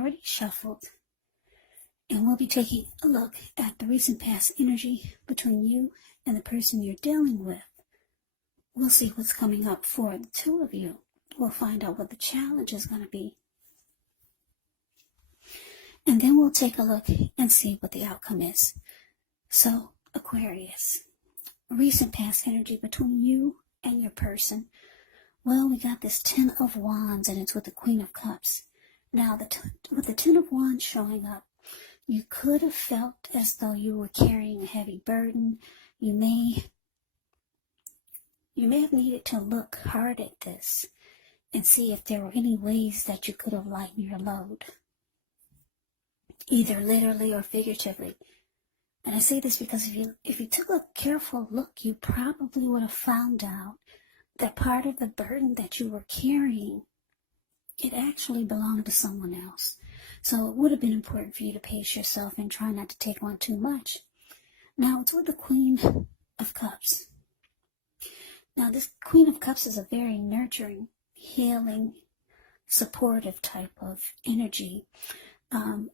already shuffled, and we'll be taking a look at the recent past energy between you and the person you're dealing with. We'll see what's coming up for the two of you. We'll find out what the challenge is going to be. And then we'll take a look and see what the outcome is. So, Aquarius, recent past energy between you and your person. Well, we got this Ten of Wands, and it's with the Queen of Cups. Now, with the Ten of Wands showing up, you could have felt as though you were carrying a heavy burden. You may have needed to look hard at this and see if there were any ways that you could have lightened your load, either literally or figuratively. And I say this because if you took a careful look, you probably would have found out that part of the burden that you were carrying, it actually belonged to someone else. So it would have been important for you to pace yourself and try not to take on too much. Now, it's with the Queen of Cups. Now, this Queen of Cups is a very nurturing, healing, supportive type of energy.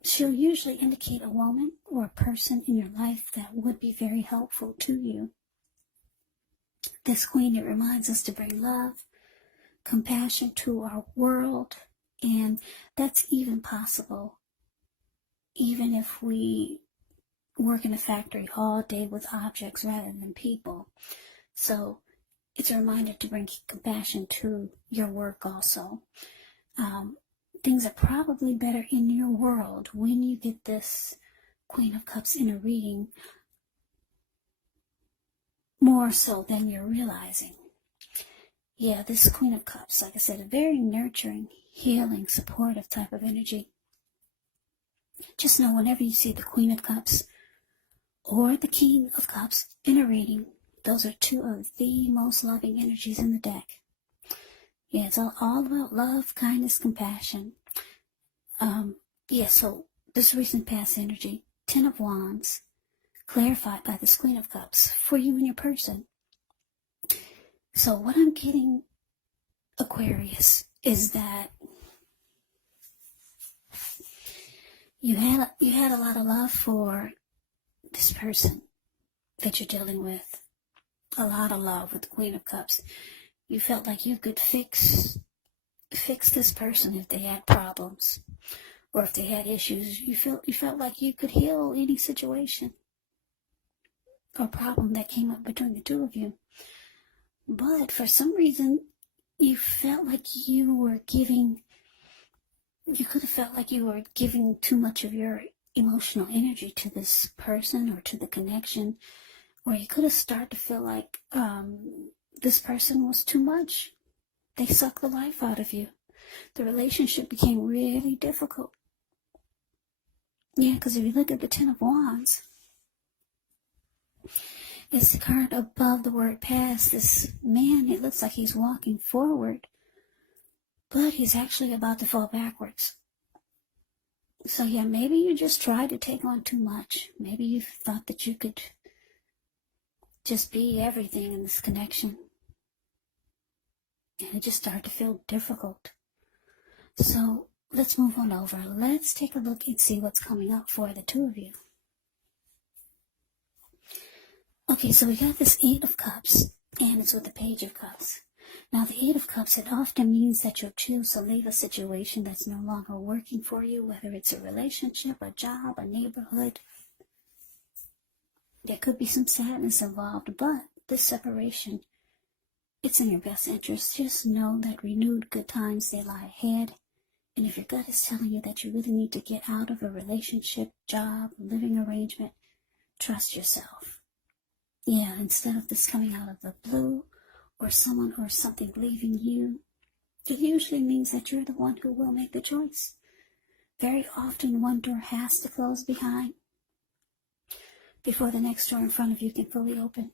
She'll usually indicate a woman or a person in your life that would be very helpful to you. This Queen, it reminds us to bring love, compassion to our world, and that's even possible even if we work in a factory all day with objects rather than people. So it's a reminder to bring compassion to your work also. Things are probably better in your world when you get this Queen of Cups in a reading, more so than you're realizing. Yeah, this Queen of Cups, like I said, a very nurturing, healing, supportive type of energy. Just know whenever you see the Queen of Cups or the King of Cups in a reading, those are two of the most loving energies in the deck. Yeah, it's all about love, kindness, compassion. So this recent past energy, Ten of Wands, clarified by this Queen of Cups for you and your person. So what I'm getting, Aquarius, is that you had a lot of love for this person that you're dealing with. A lot of love with the Queen of Cups. You felt like you could fix this person if they had problems or if they had issues. You felt like you could heal any situation or problem that came up between the two of you. But for some reason, you felt like you could have felt like you were giving too much of your emotional energy to this person or to the connection, or you could have started to feel like this person was too much. They sucked the life out of you. The relationship became really difficult. Yeah, because if you look at the Ten of Wands, it's the card above the word past. This man, it looks like he's walking forward, but he's actually about to fall backwards. So yeah, maybe you just tried to take on too much. Maybe you thought that you could just be everything in this connection, and it just started to feel difficult. So let's move on over. Let's take a look and see what's coming up for the two of you. Okay, so we got this Eight of Cups, and it's with the Page of Cups. Now, the Eight of Cups, it often means that you'll choose to leave a situation that's no longer working for you, whether it's a relationship, a job, a neighborhood. There could be some sadness involved, but this separation, it's in your best interest. Just know that renewed good times, they lie ahead. And if your gut is telling you that you really need to get out of a relationship, job, living arrangement, trust yourself. Yeah, instead of this coming out of the blue or someone or something leaving you, it usually means that you're the one who will make the choice. Very often one door has to close behind before the next door in front of you can fully open.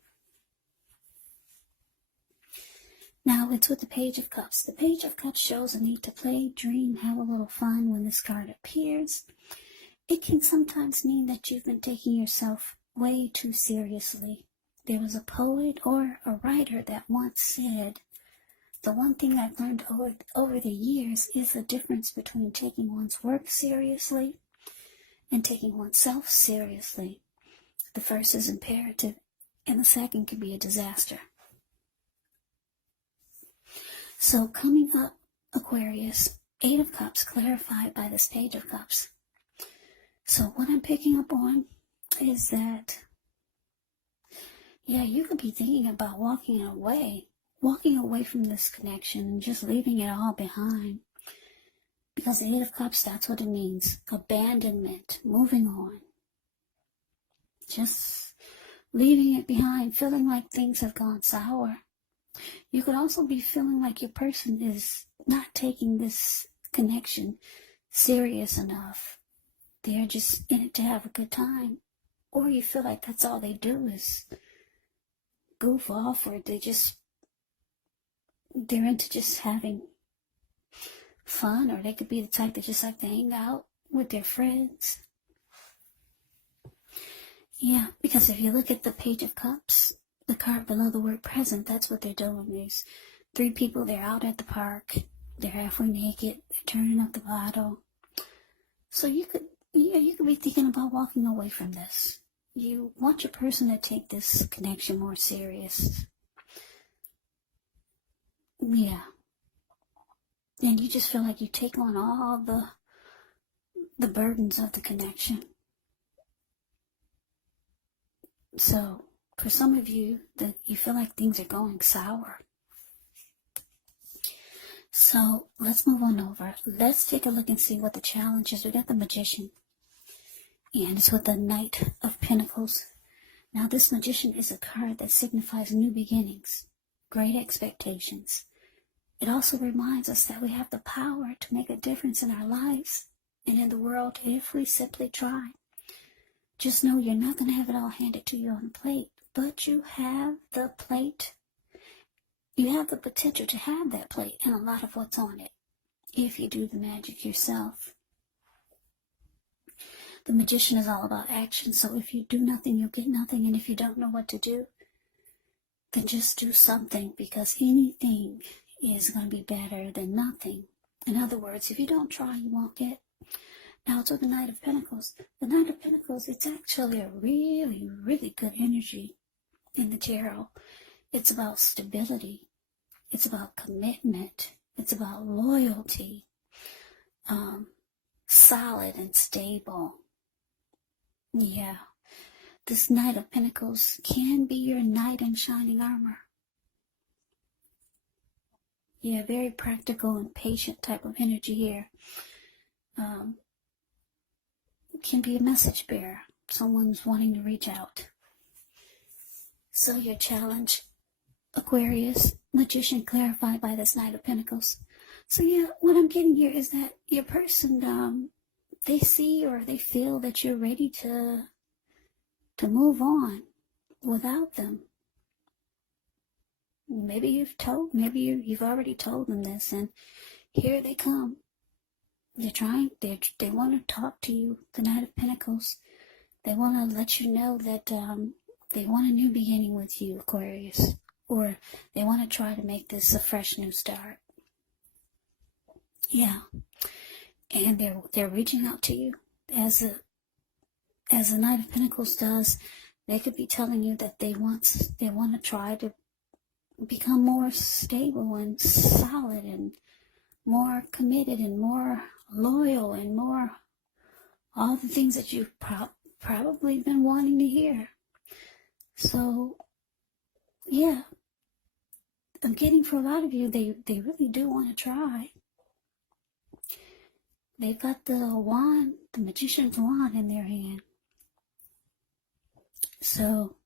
Now it's with the Page of Cups. The Page of Cups shows a need to play, dream, have a little fun when this card appears. It can sometimes mean that you've been taking yourself way too seriously. There was a poet or a writer that once said the one thing I've learned over the years is the difference between taking one's work seriously and taking oneself seriously. The first is imperative, and the second can be a disaster. So coming up, Aquarius, 8 of Cups clarified by this Page of Cups. So what I'm picking up on is that, yeah, you could be thinking about walking away from this connection and just leaving it all behind. Because the 8 of Cups, that's what it means. Abandonment, moving on. Just leaving it behind, feeling like things have gone sour. You could also be feeling like your person is not taking this connection serious enough. They're just in it to have a good time. Or you feel like that's all they do is goof off, or they're into just having fun, or they could be the type that just like to hang out with their friends. Yeah, because if you look at the Page of Cups, the card below the word present, that's what they're doing. There's 3 people, they're out at the park, they're halfway naked, they're turning up the bottle. So you could be thinking about walking away from this. You want your person to take this connection more serious. Yeah. And you just feel like you take on all the burdens of the connection. So for some of you, that you feel like things are going sour. So let's move on over. Let's take a look and see what the challenge is. We got the Magician, and it's with the Knight of Pentacles. Now this Magician is a card that signifies new beginnings, great expectations. It also reminds us that we have the power to make a difference in our lives and in the world if we simply try. Just know you're not going to have it all handed to you on a plate, but you have the plate. You have the potential to have that plate and a lot of what's on it if you do the magic yourself. The Magician is all about action, so if you do nothing, you'll get nothing, and if you don't know what to do, then just do something, because anything is going to be better than nothing. In other words, if you don't try, you won't get. Now it's with the Knight of Pentacles. The Knight of Pentacles, it's actually a really, really good energy in the tarot. It's about stability. It's about commitment. It's about loyalty. Solid and stable. Yeah. This Knight of Pentacles can be your knight in shining armor. Yeah, very practical and patient type of energy here. Can be a message bearer. Someone's wanting to reach out. So your challenge, Aquarius, Magician clarified by this Knight of Pentacles. So yeah, what I'm getting here is that your person, they see or they feel that you're ready to move on without them. Maybe you've already told them this, and here they come. They want to talk to you, the Knight of Pentacles. They want to let you know that they want a new beginning with you, Aquarius. Or they want to try to make this a fresh new start. Yeah. And they're reaching out to you as the Knight of Pentacles does. They could be telling you that they want to try to become more stable and solid and more committed and more loyal and more all the things that you've probably been wanting to hear. So, yeah, I'm getting for a lot of you, they really do want to try. They've got the wand, the Magician's wand in their hand. So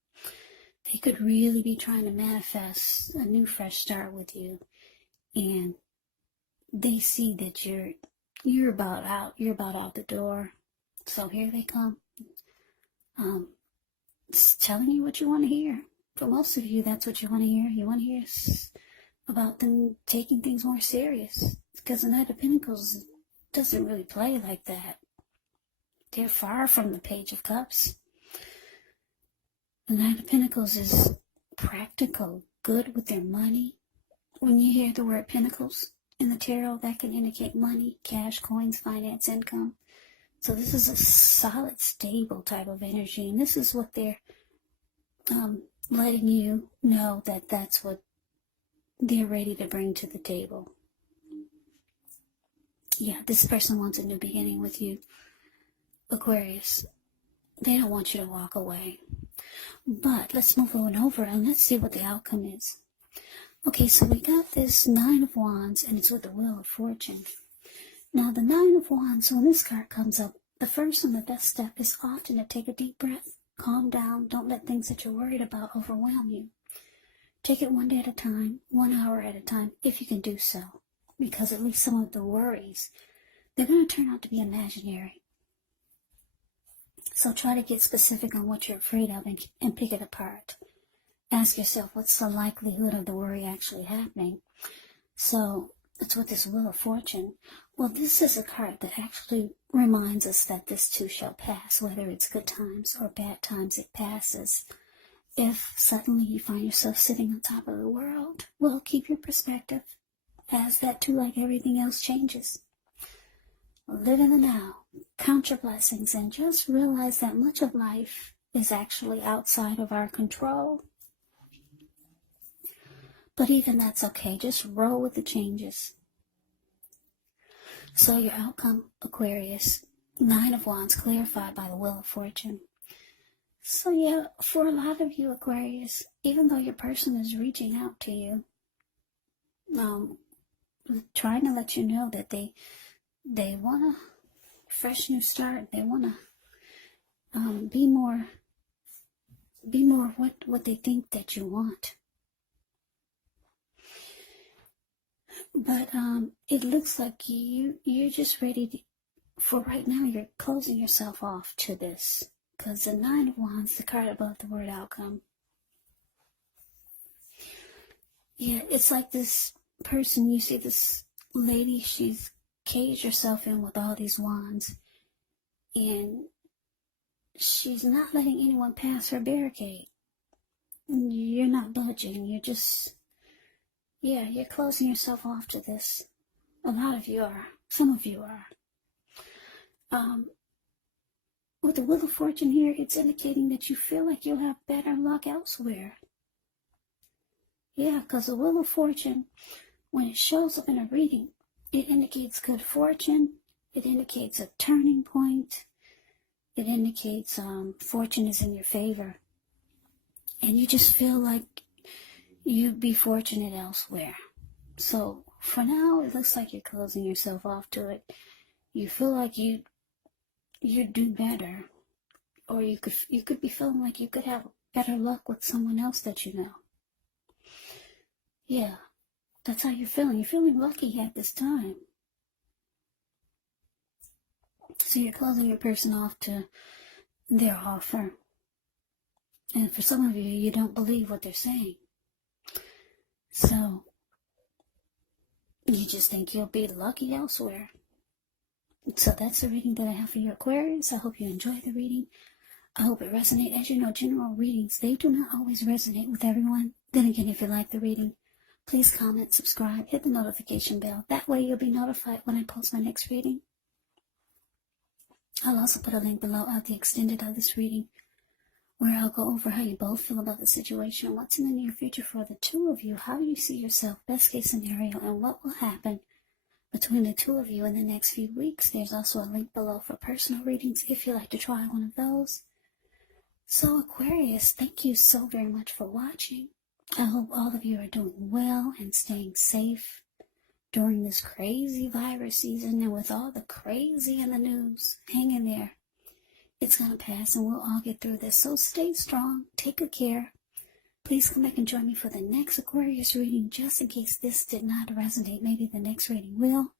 they could really be trying to manifest a new fresh start with you. And they see that you're about out the door. So here they come. Telling you what you want to hear. For most of you, that's what you want to hear. You want to hear about them taking things more serious. Because the Knight of Pentacles doesn't really play like that. They're far from the Page of Cups. The Knight of Pentacles is practical, good with their money, When you hear the word pentacles in the tarot, that can indicate money, cash, coins, finance, income. So this is a solid, stable type of energy, and this is what they're letting you know, that that's what they're ready to bring to the table. Yeah, this person wants a new beginning with you, Aquarius. They don't want you to walk away. But let's move on over and let's see what the outcome is. Okay, so we got this Nine of Wands, and it's with the Wheel of Fortune. Now, the Nine of Wands, when this card comes up, the first and the best step is often to take a deep breath, calm down, don't let things that you're worried about overwhelm you. Take it one day at a time, 1 hour at a time, if you can do so. Because at least some of the worries, they're going to turn out to be imaginary. So try to get specific on what you're afraid of and pick it apart. Ask yourself, what's the likelihood of the worry actually happening? So it's with this Wheel of Fortune. Well, this is a card that actually reminds us that this too shall pass. Whether it's good times or bad times, it passes. If suddenly you find yourself sitting on top of the world, well, keep your perspective, as that too, like everything else, changes. Live in the now, count your blessings, and just realize that much of life is actually outside of our control. But even that's okay, just roll with the changes. So your outcome, Aquarius, Nine of Wands clarified by the Wheel of Fortune. So yeah, for a lot of you, Aquarius, even though your person is reaching out to you, trying to let you know that they want a fresh new start. They want to be more what they think that you want. But it looks like you're just ready to, for right now, you're closing yourself off to this. Because the Nine of Wands, the card above the word outcome. Yeah, it's like this person, you see this lady, she's caged herself in with all these wands. And she's not letting anyone pass her barricade. You're not budging, you're just, yeah, you're closing yourself off to this. A lot of you are. Some of you are. With the Wheel of Fortune here, it's indicating that you feel like you'll have better luck elsewhere. Yeah, because the Wheel of Fortune, when it shows up in a reading, it indicates good fortune. It indicates a turning point. It indicates fortune is in your favor. And you just feel like you'd be fortunate elsewhere. So for now, it looks like you're closing yourself off to it. You feel like you'd do better, or you could be feeling like you could have better luck with someone else that you know. Yeah, that's how you're feeling. You're feeling lucky at this time. So you're closing your person off to their offer. And for some of you, you don't believe what they're saying. So you just think you'll be lucky elsewhere. So that's the reading that I have for you, Aquarius. I hope you enjoyed the reading. I hope it resonates. As you know, general readings, they do not always resonate with everyone. Then again, if you like the reading, please comment, subscribe, hit the notification bell. That way you'll be notified when I post my next reading. I'll also put a link below of the extended of this reading, where I'll go over how you both feel about the situation, what's in the near future for the two of you, how you see yourself, best case scenario, and what will happen between the two of you in the next few weeks. There's also a link below for personal readings if you'd like to try one of those. So Aquarius, thank you so very much for watching. I hope all of you are doing well and staying safe during this crazy virus season, and with all the crazy in the news. Hang in there. It's going to pass and we'll all get through this. So stay strong. Take good care. Please come back and join me for the next Aquarius reading, just in case this did not resonate. Maybe the next reading will.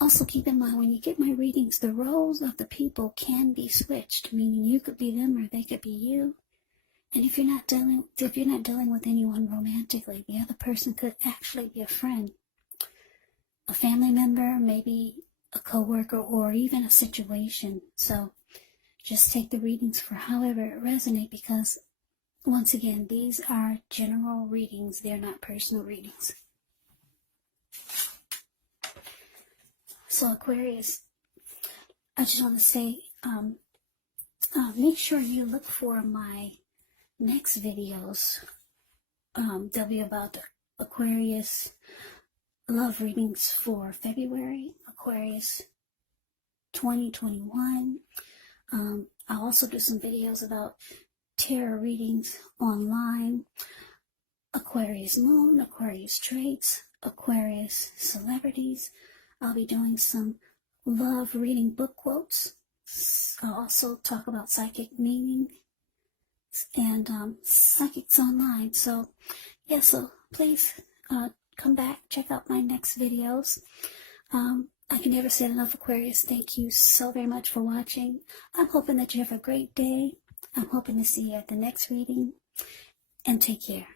Also keep in mind, when you get my readings, the roles of the people can be switched, meaning you could be them or they could be you. And if you're not dealing with anyone romantically, the other person could actually be a friend, a family member, maybe a coworker, or even a situation. So just take the readings for however it resonates, because Once again, these are general readings. They're not personal readings. So Aquarius, I just want to say, make sure you look for my next videos. They'll be about Aquarius love readings for February, Aquarius 2021. I'll also do some videos about tarot readings online, Aquarius moon, Aquarius traits, Aquarius celebrities. I'll be doing some love reading book quotes. I'll also talk about psychic meaning and psychics online. So yeah, so please come back, check out my next videos. I can never say enough, Aquarius. Thank you so very much for watching. I'm hoping that you have a great day. I'm hoping to see you at the next reading, and take care.